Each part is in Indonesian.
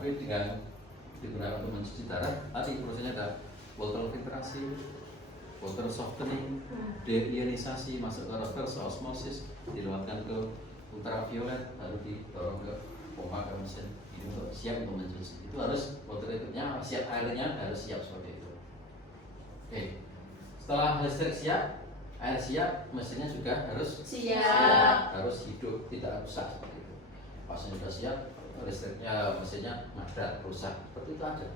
tapi tinggal digunakan untuk mencuci darah. Tadi prosesnya ada water filtrasi, water softening, deionisasi, masuk ke reverse osmosis, dilewatkan ke ultraviolet, lalu didorong ke pompa ke mesin ini untuk siap untuk mencuci. Itu harus water treatmentnya siap, airnya harus siap seperti itu. Oke, setelah listrik siap, air siap, mesinnya juga harus Siap. harus hidup, tidak rusak seperti itu. Pasnya sudah siap, listriknya, mesinnya ngadat, rusak, seperti itu aja.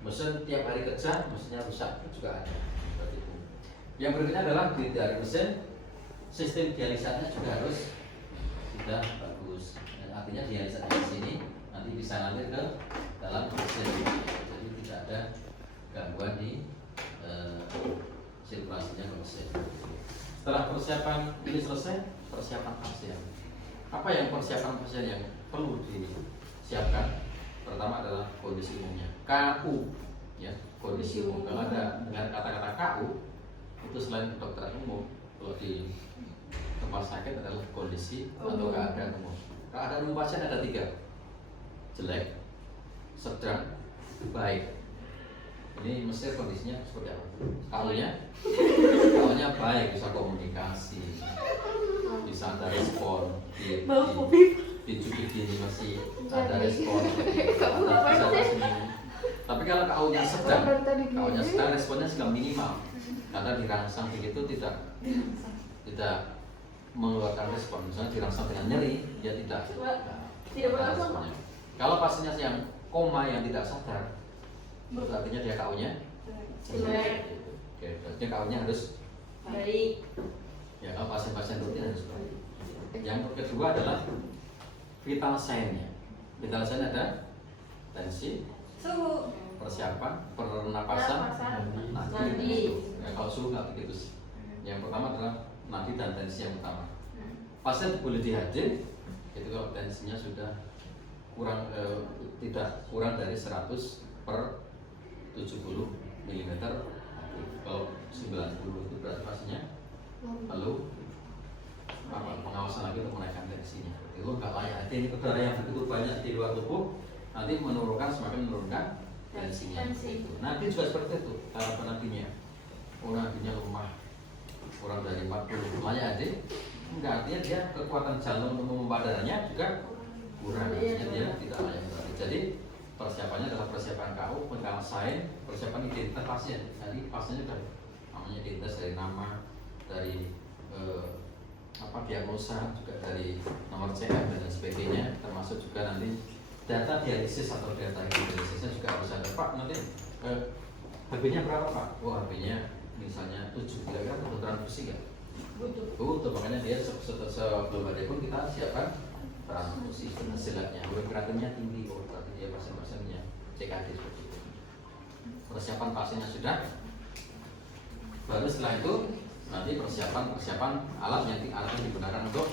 Mesin tiap hari kerja, mesinnya rusak juga ada seperti itu. Yang berikutnya adalah dari mesin, sistem dialisatnya juga harus sudah bagus. Artinya dialisat di sini nanti bisa ngalir ke dalam mesin, jadi tidak ada gangguan di sirkulasinya ke mesin. Setelah persiapan ini selesai, persiapan pasien. Apa yang persiapan pasien yang perlu disiapkan? Pertama adalah kondisi umumnya, KU, ya, kondisi umum. Kalau ada dengan kata-kata KU, itu selain kedokteran umum, kalau di tempat sakit adalah kondisi atau keadaan umum. Keadaan umum pasien ada 3, jelek, sedang, baik. Ini Mesir kondisinya seperti apa? Kaunya baik, bisa komunikasi, bisa ada respon, dicuci gini masih ada respon, bisa senyum. Tapi kalau kaunya sedang responnya sudah minimal, karena dirangsang begitu tidak mengeluarkan respon. Misalnya dirangsang dengan nyeri, dia tidak responnya. Kalau pasiennya yang koma yang tidak sadar, itu artinya dia KU-nya jelek. Oke, berarti KU-nya harus baik. Ya, kalau pasien-pasien rutin harus baik. Yang kedua adalah vital sign-nya. Vital sign ada tensi, Suhu, persiapan, pernapasan, nadi. Ya, kalau suhu nggak begitu sih. Yang pertama adalah nadi dan tensi yang utama. Pasien boleh dihadir, itu kalau tensinya sudah tidak kurang dari 100 per 70 mm. Kalau 90 itu berarti pastinya perlu pengawasan lagi untuk menaikkan tensinya. Itu nggak layak. Ini udara yang begitu banyak di luar tubuh nanti semakin menurunkan tensinya. Nanti juga seperti itu. Kalau nadinya, nadinya lemah, kurang dari 40, layak adik. Enggak, artinya dia kekuatan jantung untuk memompa darahnya juga kurang. Artinya dia tidak layak. Jadi persiapannya adalah persiapan KU, vital sign, persiapan identitas pasien. Jadi pasiennya sudah namanya identitas dari nama, dari diagnosa, juga dari nomor CM dan sebagainya, termasuk juga nanti data dialisis atau data dialisisnya juga harus ada. Pak, nanti HB-nya berapa Pak? Oh, HB-nya misalnya 7, kira-kira butuh transfusi nggak? Butuh, makanya dia sebelum ada pun kita siapkan transfusi hasilnya. Kreatinnya tinggi, berarti dia pasien-pasiennya CKD seperti itu. Persiapan pasiennya sudah, baru setelah itu nanti persiapan alat yang digunakan untuk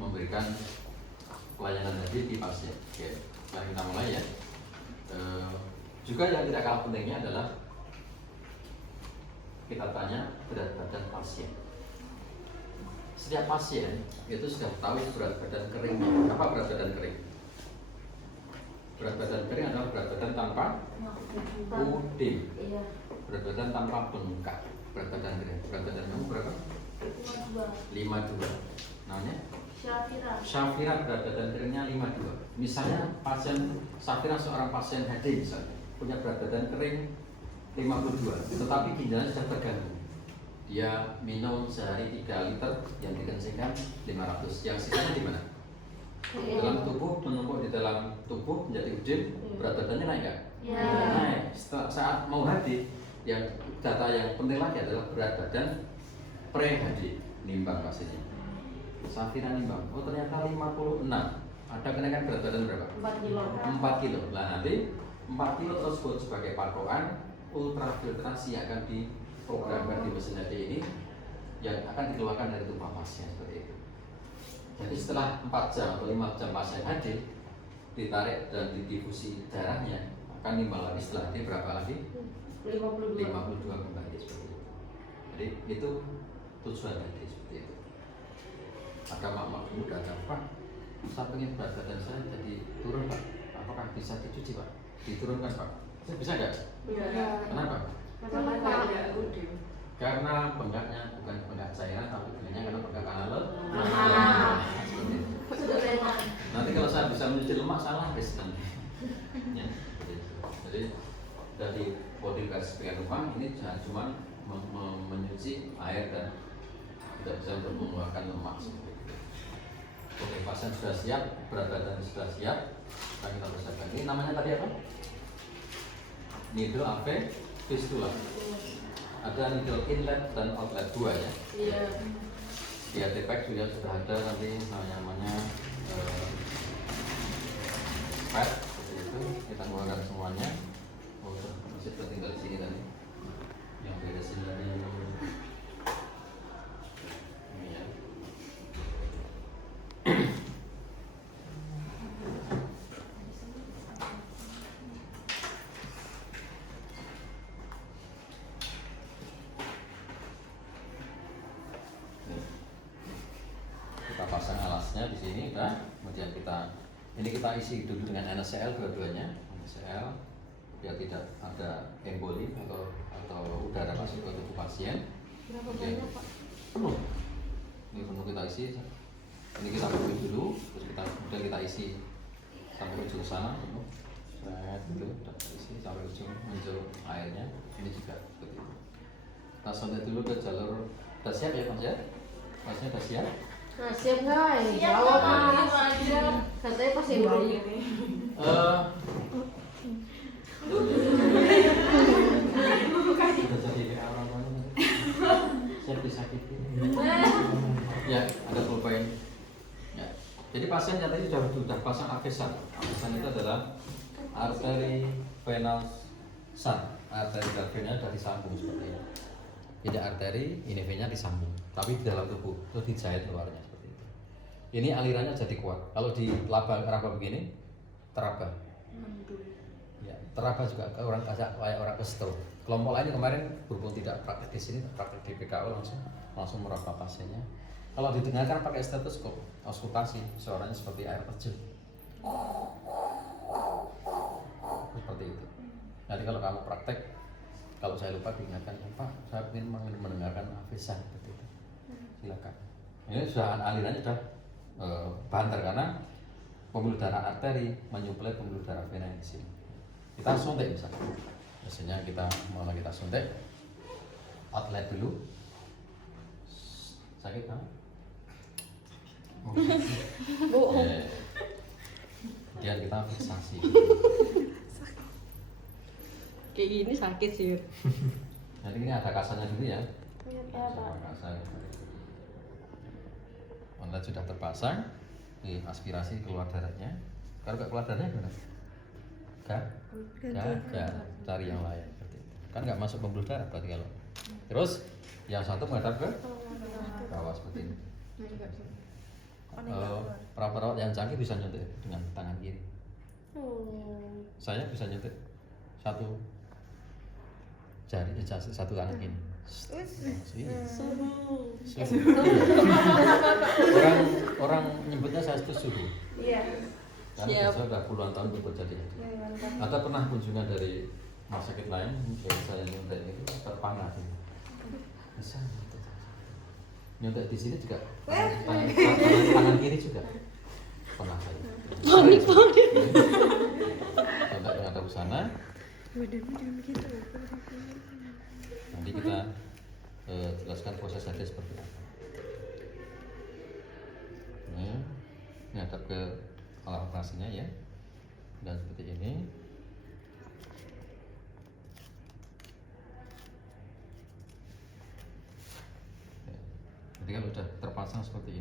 memberikan pelayanan tadi di pasien. Oke, mari kita mulai ya. Juga yang tidak kalah pentingnya adalah kita tanya berat badan pasien. Setiap pasien itu sudah tahu berat badan keringnya. Apa berat badan kering? Berat badan kering adalah berat badan tanpa puding, berat badan tanpa bengkak. Berat badan kering. Berat badan kamu berapa? 52. Namanya? Syafira, berat badan keringnya 52. Misalnya pasien Syafira seorang pasien HD misalnya punya berat badan kering 52, tetapi ginjalnya sudah terganggu. Dia minum sehari 3 liter yang dikencingkan 500. Yang sisanya di mana? Dalam tubuh, menumpuk di dalam tubuh menjadi udin. Berat badannya naik nggak? Naik. Saat mau HD, yang data yang penting lagi adalah berat badan pre-HD, nimbang pastinya. Safira nimbang. Oh ternyata 56. Ada kenaikan berat badan berapa? 4 kilo. Nah nanti 4 kilo tersebut sebagai patokan ultrafiltrasi yang akan diprogramkan di mesin HD ini yang akan dikeluarkan dari tubuh pasien seperti itu. Jadi setelah 4 jam atau 5 jam pasien HD ditarik dan didifusi darahnya akan nimbang lagi setelah HD berapa lagi? 52 kembali seperti itu. Jadi itu tujuan HD seperti itu. Ada mak-mak muda Pak, saya pengen berat badan saya jadi turun Pak. Apakah bisa dicuci Pak, diturunkan Pak. Bisa nggak? Iya. Kenapa? Karena ada udah. Karena bengkaknya bukan bengkak cairan, tapi bengkaknya karena bengkak lemak. Seperti itu. Sederhana. Nanti kalau saya bisa mencuci lemak salah guys nanti. Ya, gitu. Jadi dari body gas rumah ini jangan cuma menyuci air dan tidak bisa untuk mengeluarkan lemak seperti itu. Oke, pasien sudah siap, berat badan sudah siap. Sekarang kita persiapkan. Ini namanya tadi apa? Needle AP fistula. Ada needle inlet dan outlet 2 ya. Iya. Di artifact juga sudah ada nanti namanya pad seperti itu. Kita keluarkan semuanya. Oh, masih tinggal di sini tadi. Yang beresin tadi. Ini ya. Kita pasang alasnya di sini, udah. Kemudian kita isi dulu dengan NaCl dua-duanya, NaCl biar tidak ada emboli atau udara masuk ke tubuh pasien. Berapa banyak Pak? Penuh. Ini penuh kita isi. Ini kita penuhi dulu, terus kemudian kita isi sampai ujung sana penuh. Gitu, udah isi sampai ujung muncul airnya. Ini juga seperti itu. Kita sontek dulu ke jalur. Udah siap ya Mas ya? Masnya udah siap? Nah, siap nggak? Jawab Mas. Katanya pasti baik. Udah jadi WA orang tua nih. Siap disakitin. Ya, ada pulpen. Ya. Jadi pasien tadi sudah pasang avesan. Avesan itu adalah arteri venal shunt. Arteri dan vena sudah disambung seperti ini. Ini arteri, ini vena disambung, tapi di dalam tubuh itu dijahit luarnya seperti itu. Ini alirannya jadi kuat. Kalau di raba begini, teraba. Ya, teraba juga orang kayak orang ke stroke. Kelompok lain kemarin berhubung tidak praktek di sini, praktek di PKO langsung meraba pasiennya. Kalau didengarkan pakai stetoskop, auskultasi, suaranya seperti air terjun. Seperti itu. Nanti kalau kamu praktek, kalau saya lupa diingatkan, Pak, saya ingin mendengarkan avesan seperti itu. Silakan. Ini sudah alirannya sudah banter karena pembuluh darah arteri menyuplai pembuluh darah vena di sini. Kita suntik misalnya. Biasanya kita suntik outlet dulu. Sakit kan? Kemudian kita fiksasi. Kayak gini sakit sih. Nanti ini ada kasanya dulu ya. Iya Pak. Kasa. Outlet sudah terpasang. Aspirasi keluar darahnya. Kalau nggak keluar darahnya gimana? Gak, cari yang lain seperti itu. Kan nggak masuk pembuluh darah berarti kalau. Terus yang satu menghadap ke bawah seperti ini. Perawat yang canggih bisa nyuntik dengan tangan kiri. Saya bisa nyuntik satu jari, satu tangan ini. Orang nyebutnya saya itu suhu. Iya. Karena saya sudah puluhan tahun bekerja di situ. Ada pernah kunjungan dari rumah sakit lain, dari saya nyuntik itu terpanah. Bisa nyuntik di sini juga. Tangan kiri juga. Pernah saya. Panik. Sampai ada ke sana. Nanti kita jelaskan proses saja seperti apa. Ini hadap ke alat operasinya ya, dan seperti ini. Jadi kalau sudah terpasang seperti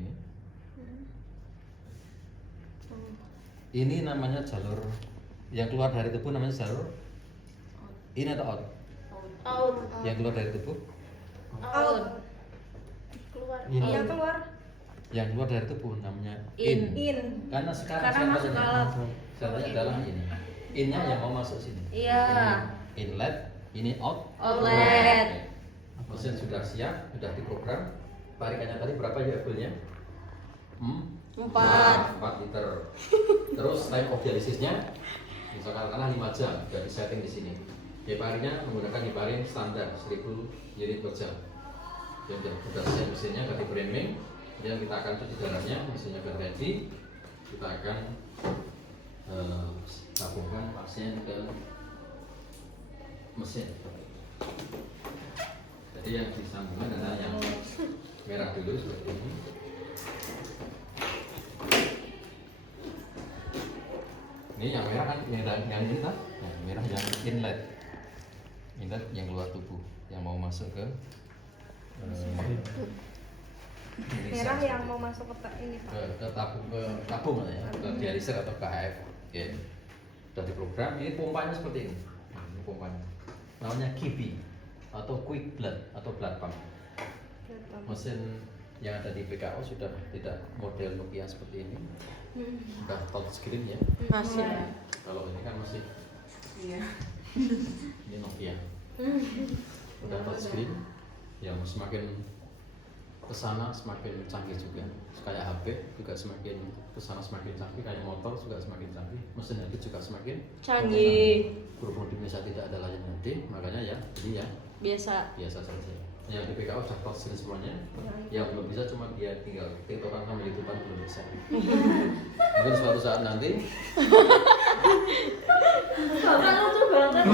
ini namanya jalur yang keluar dari tubuh namanya jalur in atau out? Out. Yang keluar dari tubuh? Out. Keluar. Iya keluar. Yang keluar dari tubuh namanya In. Karena sekarang masuk alat. Caranya adalah ini. Innya yang mau masuk sini. Iya. Inlet, ini out. Outlet. Mesin sudah siap, sudah diprogram. Tarikannya tadi berapa ya fullnya? 4 liter. Terus time of dialysisnya Misalkan karena 5 jam sudah di setting di sini. Heparinya menggunakan heparin standar 1000 unit per jam. Jadi sudah siap mesinnya, ganti framing. Kemudian kita akan cuci darahnya, mesinnya sudah ready. Kita akan tabungkan pasien ke mesin. Jadi yang disambungkan adalah yang merah dulu seperti ini. Ini yang merah kan merah yang ini kan, merah yang inlet yang keluar tubuh, yang mau masuk ke merah yang mau masuk ke ini Pak. ke tabung ya, ke dialiser atau ke HF. Oke. Sudah diprogram. Ini pompanya seperti ini. Ini pompanya. Namanya QB atau quick blood atau blood pump. Mesin yang ada di PKO sudah tidak model Nokia seperti ini. Sudah touchscreen ya. Masih. Kalau ini kan masih. Iya. Ini Nokia. Udah touchscreen. Yang semakin kesana semakin canggih juga. Kayak HP juga semakin kesana semakin canggih. Kayak motor juga semakin canggih. Mesin HP juga semakin Canggih. berhubung di Indonesia tidak ada layanan HD, makanya ya ini ya Biasa. biasa saja. Yang di PKO sudah touchscreen semuanya. Yang belum bisa cuma dia tinggal tiktokan sama YouTubean belum bisa. Mungkin suatu saat nanti Bapak lucu banget.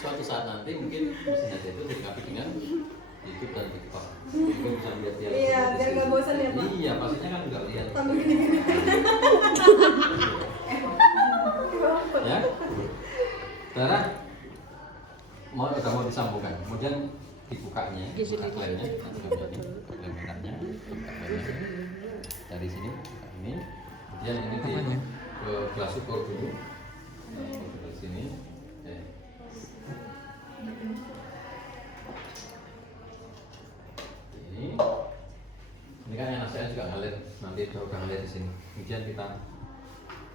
suatu saat nanti mungkin mesin HD itu dilengkapi dengan YouTube dan TikTok. Mungkin bisa lihat dia. Iya, biar nggak bosan ya Pak. Iya, pastinya kan nggak lihat. Tambah gini-gini. Ya, darah mau disambungkan, kemudian dibukanya, buka klemnya, klem merahnya, buka klemnya dari sini, buka ini, kemudian ini di ke gelas ukur dulu, dari sini. Ini kan yang saya juga ngalir, nanti udah ngalir di sini. Kemudian kita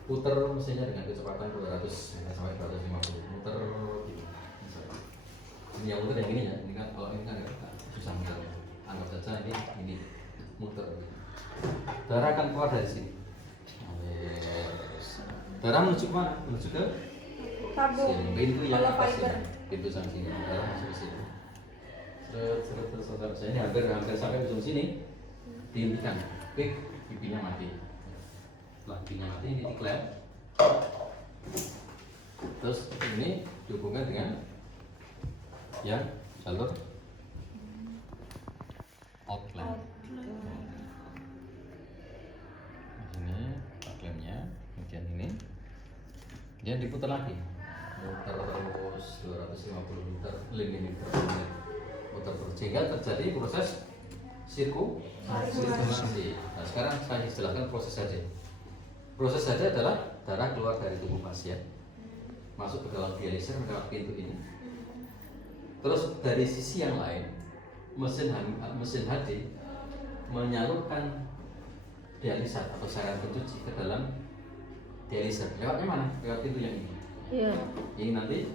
puter mesinnya dengan kecepatan 200 sampai 250, muter gitu. Ini yang muter yang ini ya, ini kan kalau ini kan nggak susah muter. Anggap saja ini muter. Gitu. Darah akan keluar dari sini. Darah menuju mana? Menuju ke Tabung. sini. Pintu yang Kalau atas fiber. ini. Pintu sang sini. Darah masuk ke sini. Saya ini hampir sampai ujung sini. Dihentikan. Klik, pipinya mati. Setelah pipinya mati ini diklem. Terus ini dihubungkan dengan yang jalur outline. Ini outline-nya, kemudian ini, kemudian diputar lagi, muter terus 250 meter, muter terus sehingga terjadi proses sirkulasi. Nah sekarang saya jelaskan proses saja. Proses saja adalah darah keluar dari tubuh pasien, masuk ke dalam dialiser lewat pintu ini. Terus dari sisi yang lain, mesin HD menyalurkan dialiser atau cairan pencuci ke dalam dialiser. Lewatnya mana? Lewat pintu yang ini. Iya. Ini nanti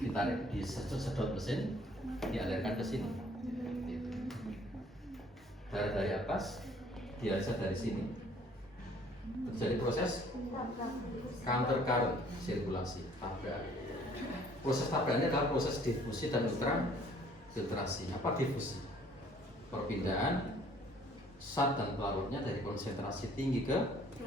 ditarik, disedot mesin, dialirkan ke sini. Darah dari atas, dialiser dari sini. Terjadi proses counter current sirkulasi, tabrak. Proses tabraknya adalah proses difusi dan ultrafiltrasi. Apa difusi? Perpindahan zat dan pelarutnya dari konsentrasi tinggi ke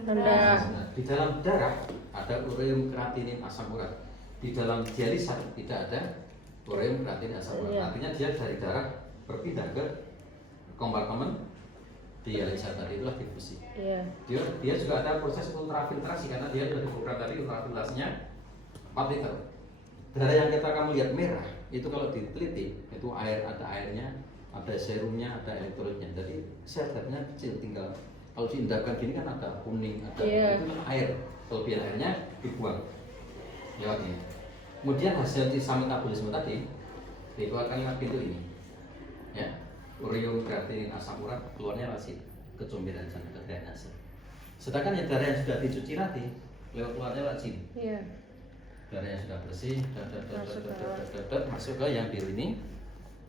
rendah. Di dalam darah ada ureum, kreatinin, asam urat. Di dalam dialiser tidak ada ureum, kreatinin, asam urat. Iya. Artinya dia dari darah berpindah ke kompartemen dialiser tadi, itulah difusi. Iya. Dia juga ada proses ultrafiltrasi karena dia sudah diprogram tadi ultrafiltrasinya 4 liter. Darah yang kita kamu lihat merah itu kalau diteliti itu air, ada airnya, ada serumnya, ada elektrolitnya. Jadi zat-zatnya kecil, tinggal kalau diindahkan gini kan ada kuning, ada itu kan air. Kelebihan airnya dibuang lewat ini. Kemudian hasil sisa metabolisme tadi itu akan lewat pintu ini, ya. Ureum, kreatinin, asam urat keluarnya lewat kecomberan dan ke drainase. Sedangkan yang darah yang sudah dicuci nanti keluarnya lewat sini. Iya. Darah yang sudah bersih masuk ke yang biru ini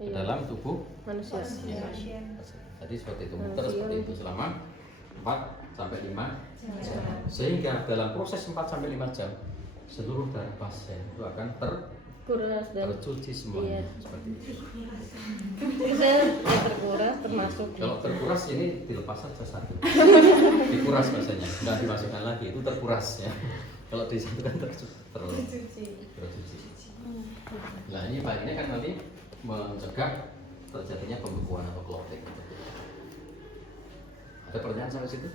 ke dalam tubuh Manusia. pasien. Jadi seperti itu, muter seperti itu selama 4 sampai 5 jam. Sehingga dalam proses 4 sampai 5 jam seluruh darah pasien itu akan Kuras dan tercuci semuanya iya. seperti itu. Saya terkuras termasuk. Kalau terkuras ini dilepas saja satu, dikuras maksudnya, nggak dimasukkan lagi, itu terkuras ya. Kalau di situ kan tercuci. Nah ini Pak, ini kan nanti mencegah terjadinya pembekuan atau clotting. Ada pertanyaan sampai situ?